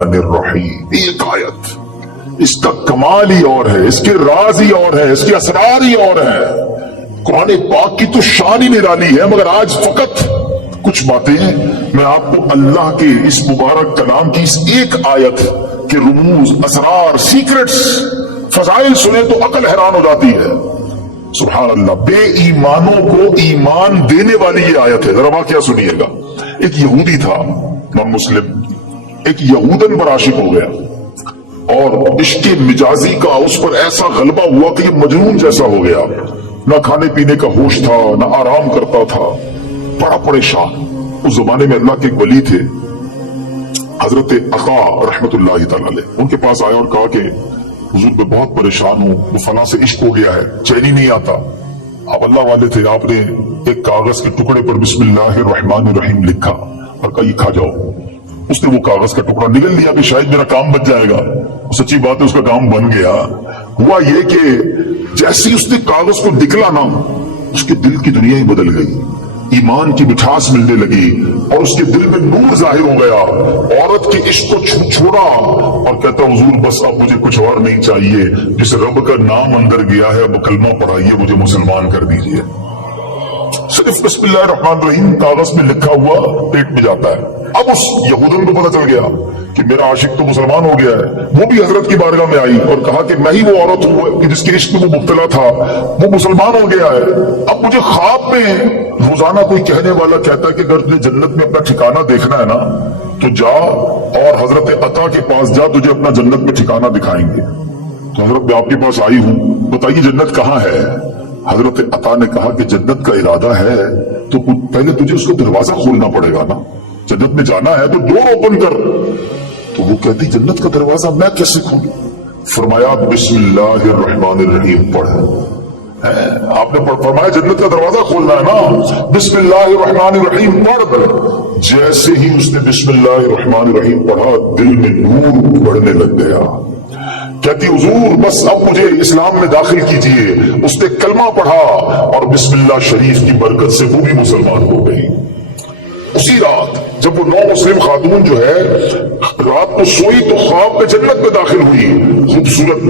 الرحیم، ایک آیت، اس کا کمال ہی اور ہے، اس کے راز ہی اور ہے، اس کے اسرار ہی اور ہے۔ قرآن پاک کی تو شان ہی نرالی ہے، مگر آج فقط کچھ باتیں میں آپ کو اللہ کے اس مبارک کلام کی اس ایک آیت کے رموز، اسرار، سیکرٹس، فضائل سنے تو عقل حیران ہو جاتی ہے۔ سبحان اللہ، بے ایمانوں کو ایمان دینے والی یہ آیت ہے۔ ذرا واقعہ سنیے گا۔ ایک یہودی تھا، نان مسلم، ایک یہودن پر عاشق ہو گیا اور عشق مجازی کا اس پر ایسا غلبہ ہوا کہ یہ مجنون جیسا ہو گیا۔ نہ کھانے پینے کا ہوش تھا، نہ آرام کرتا تھا، بڑا پریشان۔ اس زمانے میں اللہ کے ایک ولی تھے، حضرت عطا رحمت اللہ تعالی علیہ۔ ان کے پاس آیا اور کہا کہ حضور میں بہت پریشان ہوں، وہ فلاں سے عشق ہو گیا ہے، چین ہی نہیں آتا۔ آپ اللہ والے تھے، آپ نے ایک کاغذ کے ٹکڑے پر بسم اللہ الرحمن الرحیم لکھا اور کہا یہ کھا جاؤ۔ اس نے وہ کاغذ کا ٹکڑا نگل لیا کہ شاید میرا کام بچ جائے گا۔ سچی بات ہے، اس کا کام بن گیا۔ ہوا یہ کہ جیسے اس نے کاغذ کو نکلا نا، اس کے دل کی دنیا ہی بدل گئی، ایمان کی مٹھاس ملنے لگی اور اس کے دل میں نور ظاہر ہو گیا۔ عورت کے عشق کو چھوڑا اور کہتا حضور بس اب مجھے کچھ اور نہیں چاہیے، جس رب کا نام اندر گیا ہے اب کلمہ پڑھائیے، مجھے مسلمان کر دیجیے۔ صرف بسم اللہ الرحمن الرحیم کاغذ میں لکھا ہوا پیٹ میں جاتا ہے۔ اب اس یہودن کو پتہ چل گیا کہ میرا عاشق تو مسلمان ہو گیا ہے۔ وہ بھی حضرت کی بارگاہ میں آئی اور کہا کہ میں ہی وہ عورت ہوں کہ جس کے عشق میں وہ مبتلا تھا، وہ مسلمان ہو گیا ہے۔ اب مجھے خواب میں روزانہ کوئی کہنے والا کہتا ہے کہ اگر تجھے جنت میں اپنا ٹھکانہ دیکھنا ہے نا تو جا اور حضرت عطا کے پاس جا، تجھے اپنا جنت میں ٹھکانہ دکھائیں گے۔ تو حضرت میں آپ کے پاس آئی ہوں، بتائیے جنت کہاں ہے؟ حضرت عطا نے کہا کہ جنت کا ارادہ ہے تو پہلے تجھے اس کا دروازہ کھولنا پڑے گا نا، جنت میں جانا ہے تو ڈور اوپن کر۔ تو وہ کہتی جنت کا دروازہ میں کیسے کھولوں؟ فرمایا بسم اللہ الرحمن الرحیم پڑھ۔ آپ نے فرمایا جنت کا دروازہ کھولنا ہے نا، بسم اللہ الرحمن الرحیم پڑھ۔ جیسے ہی اس نے بسم اللہ الرحمن الرحیم پڑھا، دل میں نور بڑھنے لگ گیا۔ کہتی حضور بس اب مجھے اسلام میں داخل کیجئے۔ اس نے کلمہ پڑھا اور بسم اللہ شریف کی برکت سے وہ بھی مسلمان ہو گئی۔ اسی رات جب وہ نو مسلم خاتون جو ہے رات کو سوئی تو خواب میں جنت میں داخل ہوئی، خوبصورت